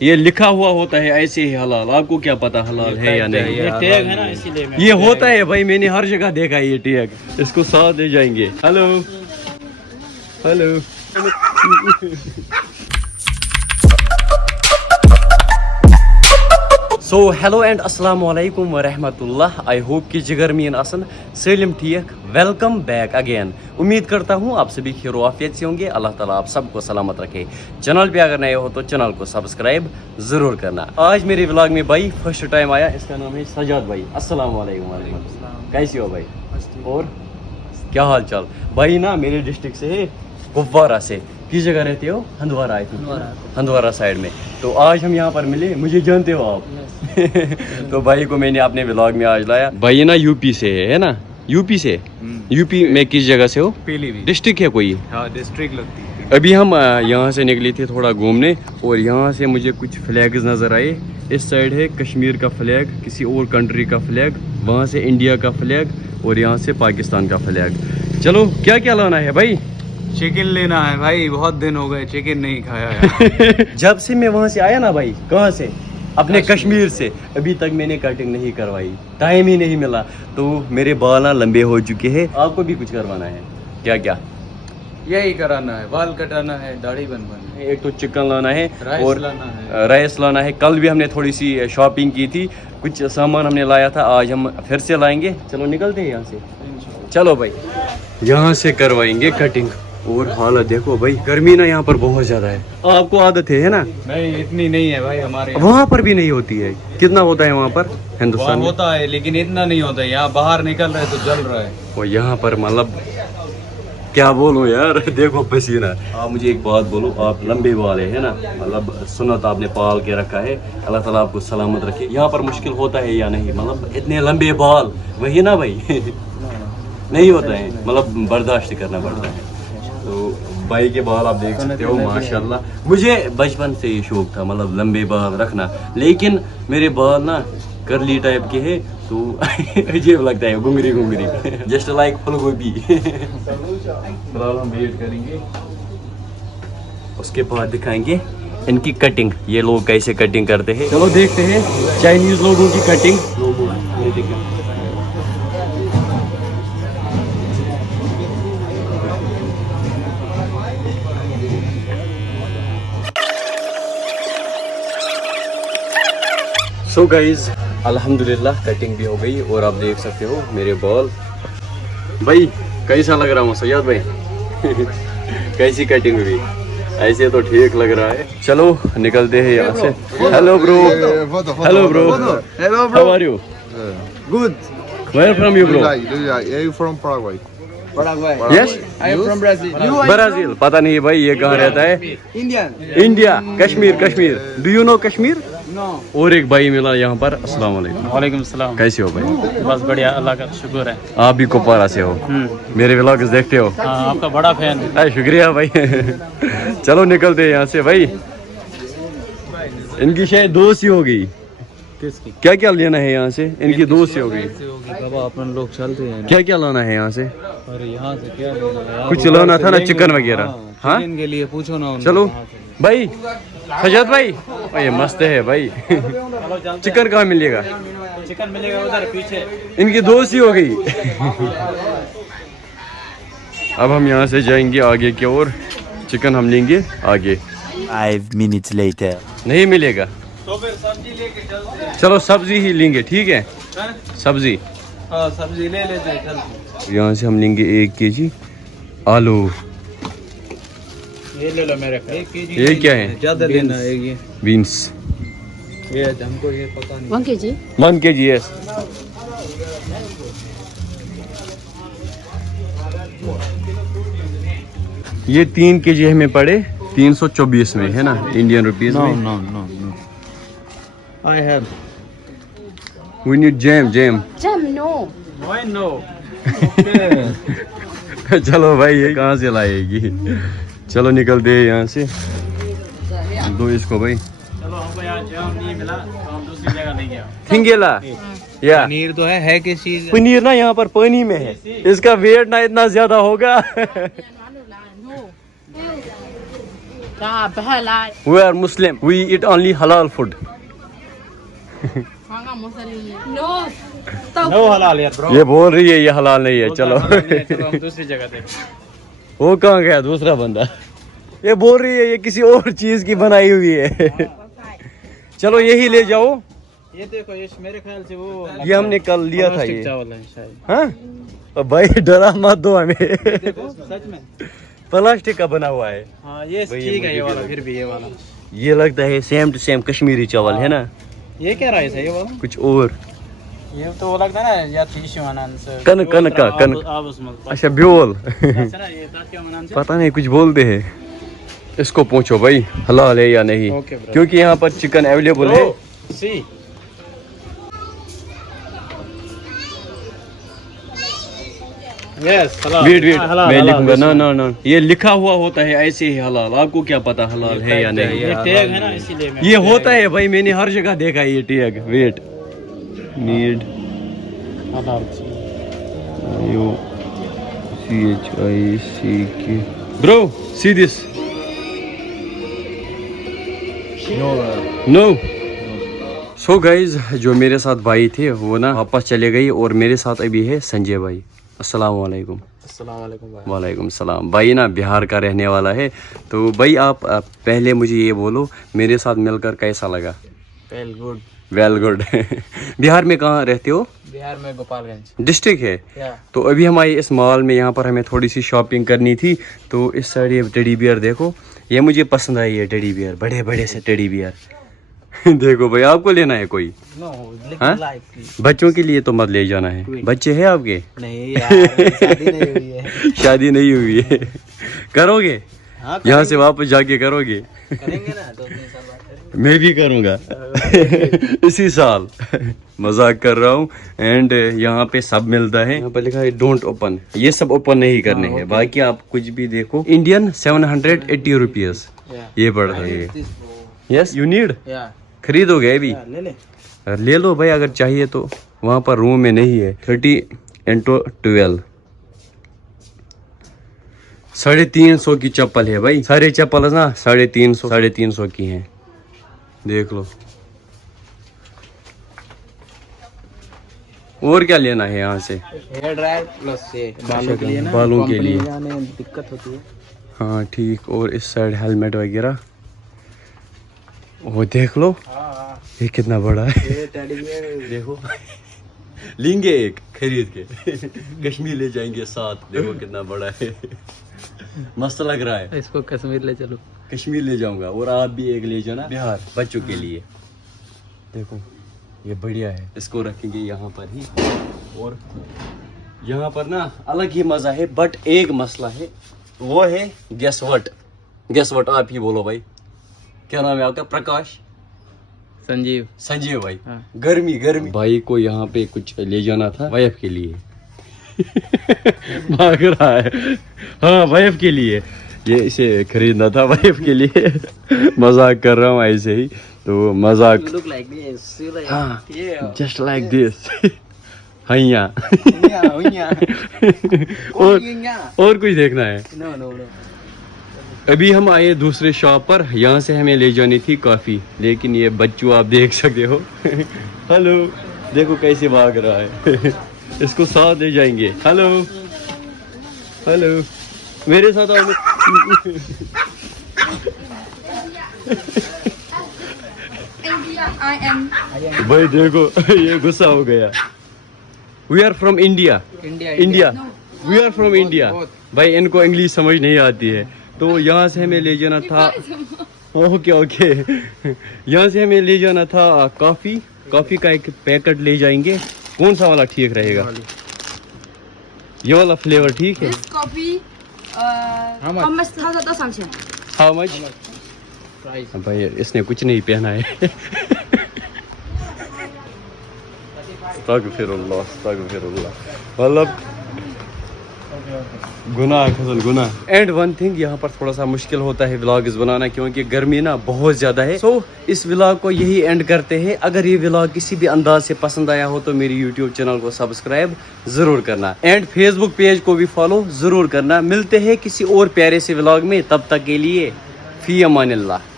ये लिखा हुआ होता है ऐसे ही हलाल, आपको क्या पता हलाल है या नहीं? ये टैग है ना, इसीलिए ये होता है भाई, मैंने हर जगह देखा है ये टैग। इसको साथ ले जाएंगे। Hello hello. So hello and अस्सलाम वालेकुम व रहमतुल्लाह। आई होप कि जिगर मीन असन सलिम ठीक। Welcome back again. उम्मीद करता हूँ आप सभी खैर आफियत से होंगे। अल्लाह ताला आप सबको सलामत रखे। चैनल पे अगर नए हो तो चैनल को सब्सक्राइब ज़रूर करना। आज मेरे व्लॉग में भाई फर्स्ट टाइम आया, इसका नाम है सजाद भाई। अस्सलाम वालेकुम। कैसे हो भाई? और क्या हाल चाल भाई? ना मेरे डिस्ट्रिक्ट से है, कुपवारा से। किस जगह रहते हो? Handwara. I think Handwara side में। तो आज हम यहाँ पर मिले, मुझे जानते हो आप? तो भाई को मैंने अपने व्लॉग में आज लाया। भाई ये ना यूपी से है ना? यूपी से? यूपी में किस जगह से हो? पीलीभीत डिस्ट्रिक्ट है कोई? हाँ, डिस्ट्रिक्ट लगती है। अभी हम यहाँ से निकले थे थोड़ा घूमने, और यहाँ से मुझे कुछ फ्लैग्स नज़र आए। इस साइड है कश्मीर का फ्लैग, किसी और कंट्री का फ्लैग, वहाँ से इंडिया का फ्लैग, और यहाँ से पाकिस्तान का फ्लैग। चलो क्या क्या लाना है भाई? चिकन लेना है भाई, बहुत दिन हो गए चिकन नहीं खाया है। जब से मैं वहाँ से आया ना भाई, कहाँ से? अपने कश्मीर से, अभी तक मैंने कटिंग नहीं करवाई, टाइम ही नहीं मिला। तो मेरे बाल ना लंबे हो चुके हैं। आपको भी कुछ करवाना है क्या? क्या यही कराना है, बाल कटाना है, दाढ़ी बनवाना है, एक तो चिकन लाना है राइस और लाना है। राइस लाना है। कल भी हमने थोड़ी सी शॉपिंग की थी, कुछ सामान हमने लाया था, आज हम फिर से लाएंगे। चलो निकलते हैं यहाँ से। चलो भाई, यहाँ से करवाएंगे कटिंग। और हालत देखो भाई, गर्मी ना यहाँ पर बहुत ज्यादा है। आपको आदत है ना? नहीं, इतनी नहीं है भाई हमारे यहाँ। वहाँ पर भी नहीं होती है? कितना होता है वहाँ पर हिंदुस्तान वहाँ में? होता है लेकिन इतना नहीं होता है। यहाँ बाहर निकल रहे तो जल रहा है। और यहाँ पर मतलब क्या बोलूं यार, देखो पसीना। आप मुझे एक बात बोलो, आप लंबे वाले है ना, मतलब सुन्नत आपने पाल के रखा है, अल्लाह ताला आपको सलामत रखे। यहाँ पर मुश्किल होता है या नहीं? मतलब इतने लंबे बाल, वही ना भाई? नहीं होता है, मतलब बर्दाश्त करना पड़ता है। तो भाई के बाल आप देख सकते हो माशाल्लाह। मुझे बचपन से ही शौक था मतलब लंबे बाल रखना, लेकिन मेरे बाल ना करली टाइप के हैं, तो अजीब लगता है, घुंगरी घुंगरी, जस्ट लाइक फूल गोभी। फिलहाल हम वेट करेंगे, उसके बाद दिखाएंगे इनकी कटिंग। ये लोग कैसे कटिंग करते हैं, चलो देखते हैं चाइनीज लोगों की कटिंग। ये देखिए, सो गाइज अल्हम्दुलिल्लाह कटिंग भी हो गई, और आप देख सकते हो मेरे बाल। भाई कैसा लग रहा हूँ सैयद भाई? कैसी कटिंग हुई? ऐसे तो ठीक लग रहा है। चलो निकलते हैं यहाँ से। Hello bro. Hello bro. Hello, how are you? Good. Where from you bro? Are you from Paraguay? Paraguay. Yes, I am from Brazil. Brazil. पता नहीं भाई ये कहाँ रहता है। Indian. India, Kashmir. Kashmir, do you know Kashmir? No. और एक भाई मिला यहाँ पर। अस्सलाम वालेकुम। वालेकुम सलाम। कैसे हो भाई? बस बढ़िया, अल्लाह का शुक्र है। आप भी कुपवारा से हो? मेरे व्लॉग्स देखते हो? हाँ, आपका बड़ा फैन है। शुक्रिया भाई। चलो निकलते हैं यहाँ से भाई। इनकी शायद दोस्ती हो गई। किसकी? क्या क्या लेना है यहाँ से? इनकी दोस्ती हो गई। बाबा अपन लोग चलते हैं। क्या क्या लाना है यहाँ से? अरे यहाँ से क्या लेना है? कुछ लाना था ना, चिकन वगैरह। हाँ चिकन के लिए पूछो ना उनसे। चलो भाई। सजाद भाई, ये मस्त है भाई। चिकन कहाँ मिलेगा? चिकन मिलेगा उधर पीछे। इनकी दोस्ती हो गई। अब हम यहाँ से जाएंगे आगे की ओर, चिकन हम लेंगे आगे। 5 minutes later. नहीं मिलेगा तो फिर सब्जी लेके चलते हैं। चलो सब्जी ही लेंगे, ठीक है? हाँ? सब्जी हाँ, सब्जी ले लेते हैं, चलते यहाँ से हम लेंगे 1 kg आलू। हैं। ये ले लो मेरे को। 1 kg ये क्या है? ज्यादा लेना है ये। बीन्स ये हमको ये पता नहीं। 1 kg? 1 kg yes. ये 3 kg हमें पड़े 324 में, है ना, इंडियन रुपीस में। No. I have. We need jam. Jam, no. Why no? चलो भाई, ये कहाँ से लाएगी? चलो निकलते हैं यहाँ से। दो इसको भाई। चलो, हमको यहाँ जैम नहीं मिला तो हम दूसरी जगह नहीं गया। थिंगेला या पनीर तो है किस चीज? पनीर ना यहाँ पर पानी में है, इसका वेट ना इतना ज्यादा होगा। We are Muslim. We eat only halal food. No हलाल यार ब्रो ये बोल रही है ये हलाल नहीं है, चलो चलो हम दूसरी जगह देखें वो कहाँ गया दूसरा बंदा? ये बोल रही है ये किसी और चीज की बनाई हुई है। चलो यही ले जाओ, ये देखो ये मेरे ख्याल से वो ये हमने कल लिया था ये। चावल है शायद हाँ भाई डरा मत दो हमें, देखो सच में प्लास्टिक का बना हुआ है। हाँ ये भाई, ठीक है मुझे ये वाला भी फिर भी ये वाला ये लगता है सेम टू सेम कश्मीरी चावल है ना, ये क्या राइस है ये वाला कुछ और ये तो वो लगता है ना या टीशू अनान से कनक आप उसमें अच्छा ब्योल ऐसा ना ये ताकि अनान से पता नहीं कुछ बोलते हैं। इसको पूछो भाई हलाल है या नहीं, ओके ब्रो। क्योंकि यहाँ पर चिकन अवेलेबल है। सी यस हलाल वेट वेट हलाल, मैं हलाल, लिखूंगा ना this ना ना, ये लिखा हुआ होता है ऐसे ही हलाल, आपको क्या पता हलाल है या नहीं? ये टैग है ना इसीलिए मैं ये होता है भाई, मैंने हर जगह देखा है ये टैग। वेट नीड हलाल you CHICK bro see this no. So guys जो मेरे साथ भाई थे वो ना वापस चले गई और मेरे साथ अभी है संजय भाई। अस्सलाम वालेकुम। अस्सलाम वालेकुम भाई। वालेकुम सलाम। भाई ना बिहार का रहने वाला है, तो भाई आप पहले मुझे ये बोलो मेरे साथ मिलकर कैसा लगा? Well good. Well good. Bihar में कहाँ रहते हो? बिहार में गोपालगंज डिस्ट्रिक्ट है। या तो अभी हम आए इस मॉल में, यहाँ पर हमें थोड़ी सी शॉपिंग करनी थी। तो इस साइड ये टेडी बियर देखो, ये मुझे पसंद आई है टेडी बियर, बड़े बड़े से टेडी बियर। देखो भाई आपको लेना है कोई? नो हाँ? बच्चों के लिए तो मत ले जाना है। बच्चे हैं आपके? नहीं यार शादी नहीं हुई है। शादी नहीं हुई है। करोगे? हाँ यहाँ से वापस जाके करोगे? करेंगे ना 2-3 साल बाद करेंगे। मैं भी करूँगा इसी साल। मजाक कर रहा हूँ। एंड यहाँ पे सब मिलता है, यहाँ पर लिखा है डोंट ओपन, ये सब ओपन नहीं करने हैं। बाकी आप कुछ भी देखो। इंडियन 780 रुपीज ये पड़ रहा है। यस यू नीड, या खरीदोगे अभी? ले ले ले लो भाई अगर चाहिए तो। वहाँ पर रूम में नहीं है। 30x12 350 की चप्पल है भाई। सारे चप्पल ना 350 की हैं, देख लो। और क्या लेना है यहाँ से? हेयर ड्रायर प्लस ये बालों के लिए ना, बालों के कंपनी लिए। में जाने में दिक्कत होती है। हाँ ठीक। और इस साइड हेलमेट वगैरह वो देख लो, हाँ ये कितना बड़ा है। ये टेडी बियर देखो लेंगे एक खरीद के कश्मीर ले जाएंगे साथ। देखो कितना बड़ा है, मस्त लग रहा है। इसको कश्मीर ले चलो। कश्मीर ले जाऊंगा और आप भी एक ले जाना बिहार बच्चों के लिए। देखो ये बढ़िया है, इसको रखेंगे यहाँ पर ही। और यहाँ पर ना अलग ही मजा है, बट एक मसला है, वो है गेस व्हाट आप ही बोलो भाई, क्या नाम है आपका? प्रकाश? संजीव। संजय भाई। हाँ। गर्मी भाई को यहाँ पे कुछ ले जाना था वाइफ के लिए। भाग रहा है। हाँ वाइफ के लिए, ये इसे खरीदना था वाइफ के लिए। मजाक कर रहा हूँ ऐसे ही, तो मजाक। You look like this. You like हाँ yeah. Just like this. हैया। और कुछ देखना है? No no no. अभी हम आए दूसरे शॉप पर, यहाँ से हमें ले जानी थी कॉफी, लेकिन ये बच्चू आप देख सकते हो। हेलो देखो कैसे भाग रहा है। इसको साथ ले जाएंगे। हेलो हेलो मेरे साथ आओ। भाई देखो ये गुस्सा हो गया। We are from India. India we are from India. भाई इनको इंग्लिश समझ नहीं आती है, तो यहाँ से हमें ले जाना था। ओके यहाँ से हमें ले जाना था कॉफी का एक पैकेट ले जाएंगे। कौन सा वाला ठीक रहेगा? ये वाला फ्लेवर ठीक है? This coffee, almost 1,000 how much? Price. भाई इसने कुछ नहीं पहना है। अस्तगफिरुल्लाह। मतलब गुनाह। एंड वन थिंग, यहाँ पर थोड़ा सा मुश्किल होता है व्लॉग्स बनाना, क्योंकि गर्मी ना बहुत ज़्यादा है। सो इस व्लॉग को यही एंड करते हैं। अगर ये व्लॉग किसी भी अंदाज से पसंद आया हो तो मेरी यूट्यूब चैनल को सब्सक्राइब ज़रूर करना, एंड फेसबुक पेज को भी फॉलो ज़रूर करना। मिलते हैं किसी और प्यारे से व्लॉग में, तब तक के लिए فی امان اللہ.